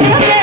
Yeah.